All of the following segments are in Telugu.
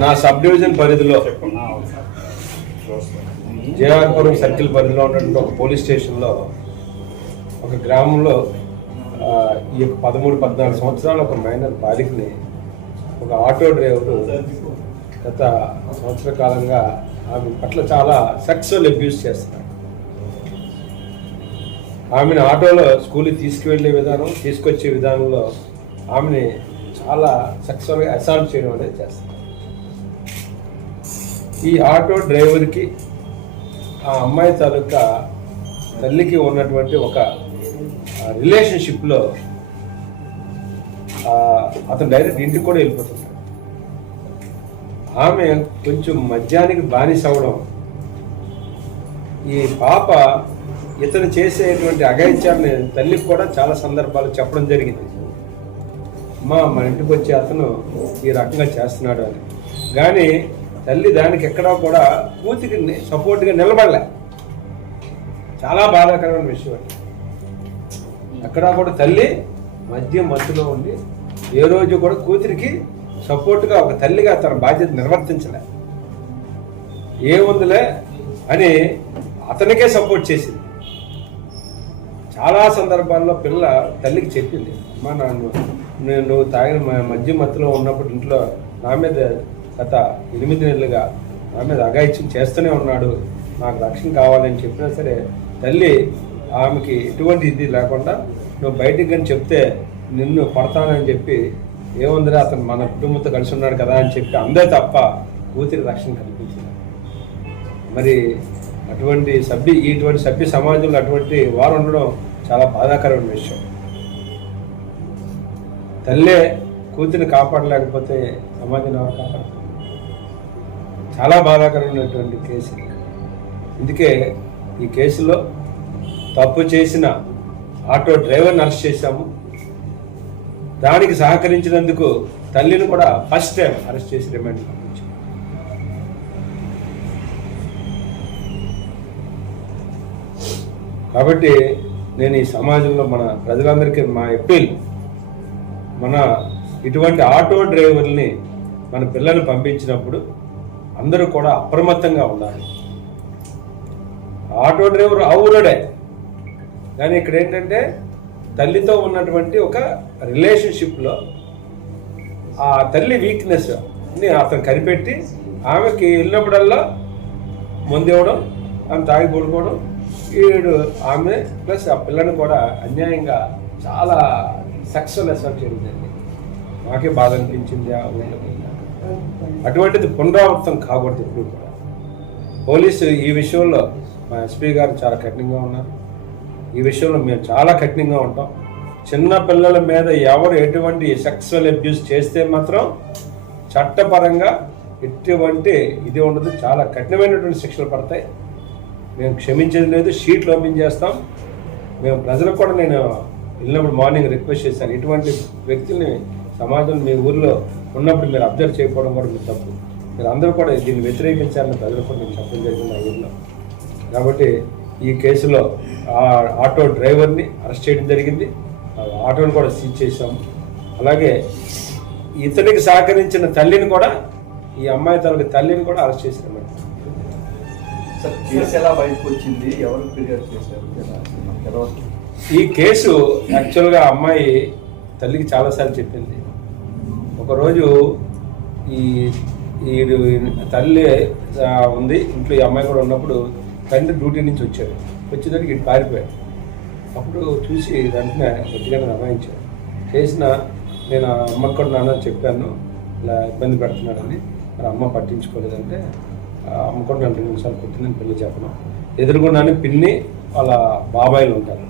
నా సబ్ డివిజన్ పరిధిలో జేఆర్పురం సర్కిల్ పరిధిలో ఉన్నటువంటి ఒక పోలీస్ స్టేషన్లో ఒక గ్రామంలో ఈ యొక్క పదమూడు పద్నాలుగు సంవత్సరాల ఒక మైనర్ బాలికని ఒక ఆటో డ్రైవరు గత సంవత్సర కాలంగా ఆమె పట్ల చాలా సెక్సువల్ అబ్యూస్ చేస్తున్నాడు ఆమెను ఆటోలో స్కూల్కి తీసుకువెళ్ళే విధానం తీసుకొచ్చే విధానంలో ఆమెని చాలా సెక్సువల్గా అసాల్ట్ చేయడం అనేది చేస్తారు ఈ ఆటో డ్రైవర్కి ఆ అమ్మాయి తాలూకా తల్లికి ఉన్నటువంటి ఒక రిలేషన్షిప్లో అతను డైరెక్ట్ ఇంటికి కూడా వెళ్ళిపోతుంటాడు. ఆమె కొంచెం మద్యానికి బానిస అవ్వడం ఈ పాప ఇతను చేసేటువంటి అఘాయిత్యాన్ని తల్లికి కూడా చాలా సందర్భాలు చెప్పడం జరిగింది. మా మన ఇంటికి వచ్చే అతను ఈ రకంగా చేస్తున్నాడు అని. కానీ తల్లి దానికి ఎక్కడా కూడా కూతురికి సపోర్ట్గా నిలబడలే. చాలా బాధాకరమైన విషయం అది. ఎక్కడా కూడా తల్లి మధ్య మధ్యలో ఉండి ఏ రోజు కూడా కూతురికి సపోర్ట్గా ఒక తల్లిగా తన బాధ్యత నిర్వర్తించలే. ఏముందిలే అని అతనికే సపోర్ట్ చేసింది. చాలా సందర్భాల్లో పిల్ల తల్లికి చెప్పింది అమ్మా నన్ను నేను నువ్వు తాగిన మ- మద్యం మత్తులో ఉన్నప్పుడు ఇంట్లో నా మీద గత ఎనిమిది నెలలుగా నా మీద చేస్తూనే ఉన్నాడు. నాకు రక్షణ కావాలని చెప్పినా సరే తల్లి ఆమెకి ఎటువంటి ఇది లేకుండా నువ్వు బయటికి కానీ చెప్తే నిన్ను పడతానని చెప్పి ఏముందిరా అతను మన కుటుంబంతో కలిసి ఉన్నాడు కదా అని చెప్పి అందే తప్ప కూతురి రక్షణ కల్పించింది. మరి అటువంటి సభ్య ఇటువంటి సభ్య సమాజంలో అటువంటి వారు ఉండడం చాలా బాధాకరమైన విషయం. తల్లే కూతురిని కాపాడలేకపోతే సమాజం ఎవరు కాపాడుతుంది? చాలా బాధాకరమైనటువంటి కేసు. అందుకే ఈ కేసులో తప్పు చేసిన ఆటో డ్రైవర్ని అరెస్ట్ చేశాము. దానికి సహకరించినందుకు తల్లిని కూడా ఫస్ట్ టైం అరెస్ట్ చేసి రిమాండ్ పంపించాం. కాబట్టి నేను ఈ సమాజంలో మన ప్రజలందరికీ మా అప్పీల్ మన ఇటువంటి ఆటో డ్రైవర్ని మన పిల్లల్ని పంపించినప్పుడు అందరూ కూడా అప్రమత్తంగా ఉండాలి. ఆటో డ్రైవర్ అవునుడే కానీ ఇక్కడ ఏంటంటే తల్లితో ఉన్నటువంటి ఒక రిలేషన్షిప్లో ఆ తల్లి వీక్నెస్ని అతను కనిపెట్టి ఆమెకి వెళ్ళినప్పుడల్లా ముందేవడం ఆమె తాగి పడుకోవడం వీడు ఆమె ప్లస్ ఆ పిల్లని కూడా అన్యాయంగా చాలా సక్సెస్ అసలు జరిగిందండి నాకే బాధ అనిపించింది ఆ ఊళ్ళో. అటువంటిది పునరావృతం కాకూడదు ఇప్పుడు కూడా. పోలీసు ఈ విషయంలో మా ఎస్పీ గారు చాలా కఠినంగా ఉన్నారు. ఈ విషయంలో మేము చాలా కఠినంగా ఉంటాం. చిన్న పిల్లల మీద ఎవరు ఎటువంటి సెక్సువల్ అబ్యూస్ చేస్తే మాత్రం చట్టపరంగా ఎటువంటి ఇది ఉండదు. చాలా కఠినమైనటువంటి శిక్షలు పడతాయి. మేము క్షమించేది లేదు షీట్లు ఓపెన్ చేస్తాం. మేము ప్రజలకు కూడా నేను వెళ్ళినప్పుడు మార్నింగ్ రిక్వెస్ట్ చేశాను. ఇటువంటి వ్యక్తుల్ని సమాజంలో మీ ఊర్లో ఉన్నప్పుడు మీరు అబ్జర్వ్ చేయకపోవడం కూడా మీరు తప్పు. మీరు అందరూ కూడా దీన్ని వ్యతిరేకించాలని ప్రజలు కూడా నేను చెప్పడం జరిగింది ఊర్లో. కాబట్టి ఈ కేసులో ఆ ఆటో డ్రైవర్ని అరెస్ట్ చేయడం జరిగింది. ఆ ఆటోని కూడా సీజ్ చేశాము అలాగే ఇతనికి సహకరించిన తల్లిని కూడా ఈ అమ్మాయి తనకి తల్లిని కూడా అరెస్ట్ చేశారు కేసు ఎలా బయటకు వచ్చింది ఎవరు ఫిర్యాదు చేశారు. ఈ కేసు యాక్చువల్గా అమ్మాయి తల్లికి చాలాసార్లు చెప్పింది. ఒకరోజు ఈ వీడు తల్లి ఉంది. ఇంట్లో ఈ అమ్మాయి కూడా ఉన్నప్పుడు తండ్రి డ్యూటీ నుంచి వచ్చాడు. వచ్చేదానికి ఇటు పారిపోయాడు. అప్పుడు చూసి వెంటనే గట్టిగా రమాయించాడు చేసిన నేను అమ్మకు కూడా నాన్న చెప్పాను ఇలా ఇబ్బంది పెడుతున్నాడని. మరి అమ్మ పట్టించుకోలేదంటే ఆ అమ్మ కూడా నన్ను రెండు నిమిషాలు కొట్టిందని పిల్లలు చెప్పను. ఎదురుగుండానే పిన్ని వాళ్ళ బాబాయిలు ఉంటారు.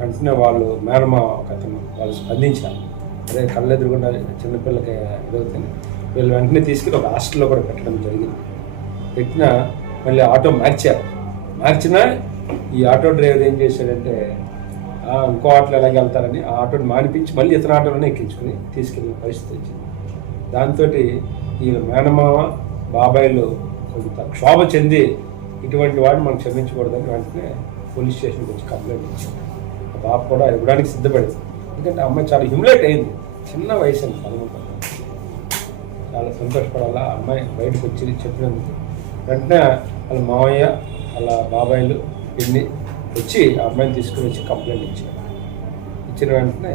వెంటనే వాళ్ళు మేనమా ఒక అతను వాళ్ళు స్పందించారు. అదే కళ్ళు ఎదురుకుండా చిన్నపిల్లకి ఎదుగుతుంది వీళ్ళు వెంటనే తీసుకుని ఒక హాస్టల్లో కూడా పెట్టడం జరిగింది. పెట్టిన మళ్ళీ ఆటో మార్చారు. మార్చినా ఈ ఆటో డ్రైవర్ ఏం చేశాడంటే ఇంకో ఆటోలో ఎలాగ వెళ్తారని ఆ ఆటోని మానిపించి మళ్ళీ ఇతర ఆటోలోనే ఎక్కించుకుని తీసుకెళ్ళిన పరిస్థితి వచ్చింది. దాంతో ఈ మేనమామ బాబాయిలు కొంత క్షోభ చెంది ఇటువంటి వాడిని మనం క్షమించకూడదని వెంటనే పోలీస్ స్టేషన్కి వచ్చి కంప్లైంట్ ఇచ్చింది ఆ బాబు కూడా ఇవ్వడానికి సిద్ధపడింది. ఎందుకంటే అమ్మాయి చాలా హ్యూమిలేట్ అయింది. చిన్న వయసు అండి పదమూడు చాలా సంతోషపడాలా? అమ్మాయి బయటకు వచ్చి చెప్పినందుకు. వెంటనే వాళ్ళ మావయ్య వాళ్ళ బాబాయిలు పిన్ని వచ్చి ఆ అమ్మాయిని తీసుకుని వచ్చి కంప్లైంట్ ఇచ్చారు. ఇచ్చిన వెంటనే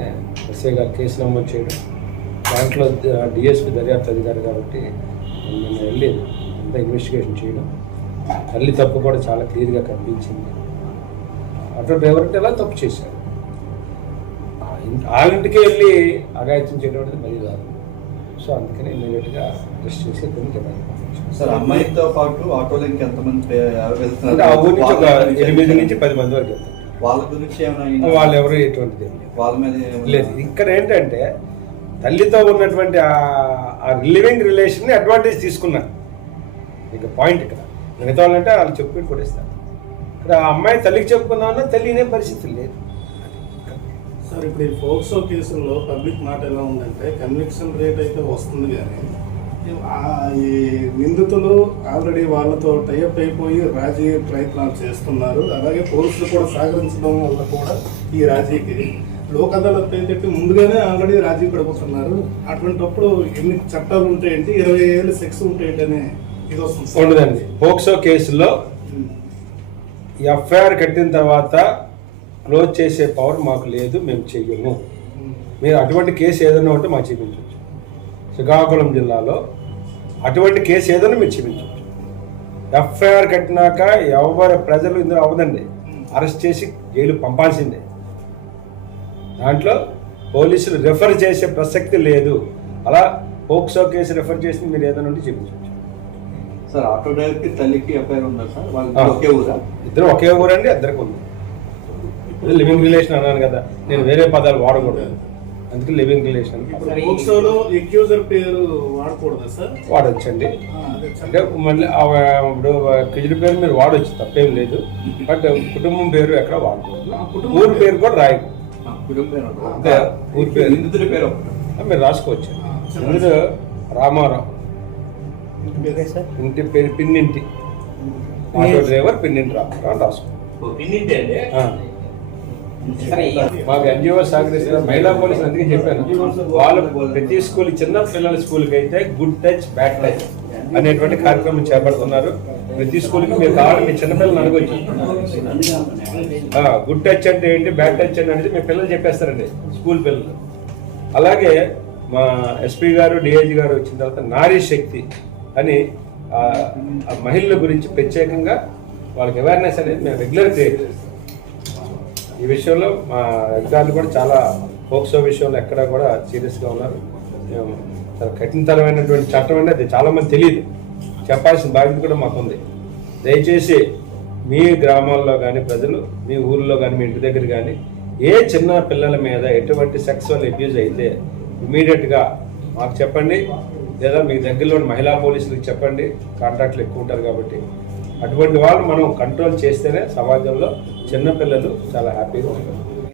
ఎస్ఐ గారు కేసు నమోదు చేయడం. దాంట్లో డిఎస్పి దర్యాప్తు అధికారి కాబట్టి నేను వెళ్ళి అంతా ఇన్వెస్టిగేషన్ చేయడం. తల్లి తప్పు కూడా చాలా క్లియర్గా కనిపించింది. ఆటో డ్రైవర్ అంటే ఎలా తప్పు చేశారు? ఇన్- వాళ్ళ ఇంటికి వెళ్ళి అగాయత్యం చేయడం మరీ కాదు సో అందుకని ఇమీడియట్గా అరెస్ట్ చేసి పంపించారు. సార్ అమ్మాయితో పాటు ఆటోలో ఇంకెంతమంది పే- వెళ్తున్నారు ఎనిమిది నుంచి పది మంది వరకు వెళ్తారు వాళ్ళ గురించి ఏమైనా? వాళ్ళు ఎవరు ఎటువంటిది. వాళ్ళ మీద లేదు ఇక్కడ ఏంటంటే తల్లితో ఉన్నటువంటి ఆ- లివింగ్ రిలేషన్ని అడ్వాంటేజ్ తీసుకున్నారు ఇక పాయింట్ ఇక్కడ మిగతా వాళ్ళంటే వాళ్ళు చెప్పుకొని కొడేస్తారు ఇక్కడ అమ్మాయి తల్లికి చెప్పుకున్నా తల్లి పరిస్థితి లేదు సార్ ఇప్పుడు ఈ ఫోక్సో కేసుల్లో పబ్లిక్ మాట ఎలా ఉందంటే కన్విక్షన్ రేట్ అయితే వస్తుంది కానీ ఈ నిందితులు ఆల్రెడీ వాళ్ళతో టైఅప్ అయిపోయి రాజీ ప్రయత్నాలు చేస్తున్నారు అలాగే పోలీసులు కూడా సహకరించడం వల్ల కూడా ఈ రాజీకి లోక్ అదాలత్ అని చెప్పి ముందుగానే ఆల్రెడీ రాజీ పడిపోతున్నారు అటువంటిప్పుడు ఎన్ని చట్టాలు ఉంటాయంటే ఇరవై ఏళ్ళు సెక్స్ ఉంటాయంటే ఇది వస్తుంది. ఉండదండి పోక్సో కేసులో. ఎఫ్ఐఆర్ కట్టిన తర్వాత క్లోజ్ చేసే పవర్ మాకు లేదు మేము చెయ్యము. మీరు అటువంటి కేసు ఏదైనా ఉంటే మాకు చూపించవచ్చు. శ్రీకాకుళం జిల్లాలో అటువంటి కేసు ఏదైనా మీరు చూపించవచ్చు. ఎఫ్ఐఆర్ కట్టినాక ఎవరి ప్రజలు ఇందులో అవదండి అరెస్ట్ చేసి జైలు పంపాల్సిందే. దాంట్లో పోలీసులు రెఫర్ చేసే ప్రసక్తి లేదు. అలా పోక్సో కేసు రెఫర్ చేసి మీరు ఏదైనా ఉంటే చూపించవచ్చు. సార్ ఆటో డ్రైవర్కి తల్లికి ఎఫ్ఐఆర్ ఉందా సార్? ఆ. వాళ్ళకి ఒకే ఊరా? ఇద్దరు ఒకే ఊరండి ఇద్దరికి ఉంది. లివింగ్ రిలేషన్ అన్నాను కదా నేను వేరే పదాలు వాడకూడదు. అందుకే లివింగ్ రిలేషన్. అని ఇప్పుడు పోక్సోలో ఎక్యూజర్ పేరు వాడకూడదా సార్? వాడొచ్చండి. అంటే మళ్ళీ ఆ- ఇప్పుడు కిజుడి పేరు మీరు వాడొచ్చు తప్పేం లేదు. బట్ కుటుంబం పేరు ఎక్కడ ఆ, వాడకూడదు కుటుంబం ఊరు పేరు. కూడా రాయకు. ఆ, కుటుంబ పేరు ఒకటి. అంటే ఊరి పేరు. నిందితుడి పేరు మీరు రాసుకోవచ్చు. ఇందులో రామారావు. ఇంటిపేరు సార్. ఇంటి పేరు పిన్నింటి. ఆటో డ్రైవర్ పిన్నింటి రామారావు అని రాసుకో. పిన్నింటి. మాకు ఎన్జిఓ సహకరిస్తున్న మహిళా పోలీసులు అందుకే చెప్పాను. వాళ్ళు ప్రతి స్కూల్ చిన్న పిల్లల స్కూల్కి అయితే గుడ్ టచ్ బ్యాడ్ టచ్ అనేటువంటి కార్యక్రమం చేపడుతున్నారు. ప్రతి స్కూల్కి మీరు కావాలి మీ చిన్నపిల్లలు అడగొచ్చు. గుడ్ టచ్ అంటే ఏంటి బ్యాడ్ టచ్ అంటే అనేది మీ పిల్లలు చెప్పేస్తారండి స్కూల్ పిల్లలు. అలాగే మా ఎస్పీ గారు డిఐజీ గారు వచ్చిన తర్వాత నారీ శక్తి అని మహిళల గురించి ప్రత్యేకంగా వాళ్ళకి అవేర్నెస్ అనేది మేము రెగ్యులర్ క్రియేట్ చేస్తాం. ఈ విషయంలో మా అధికారులు కూడా చాలా పోక్సో విషయంలో ఎక్కడా కూడా సీరియస్గా ఉన్నారు. చాలా కఠినతరమైనటువంటి చట్టం అంటే అది చాలామంది తెలియదు చెప్పాల్సిన బాధ్యత కూడా మాకుంది. దయచేసి మీ గ్రామాల్లో కానీ ప్రజలు మీ ఊళ్ళో కానీ మీ ఇంటి దగ్గర కానీ ఏ చిన్న పిల్లల మీద ఎటువంటి సెక్సువల్ అబ్యూజ్ అయితే ఇమీడియట్గా మాకు చెప్పండి. లేదా మీ దగ్గరలో ఉన్న మహిళా పోలీసులకు చెప్పండి. కాంటాక్ట్లు ఎక్కువ ఉంటారు కాబట్టి అటువంటి వాళ్ళు మనం కంట్రోల్ చేస్తేనే సమాజంలో చిన్నపిల్లలు చాలా హ్యాపీగా ఉంటారు.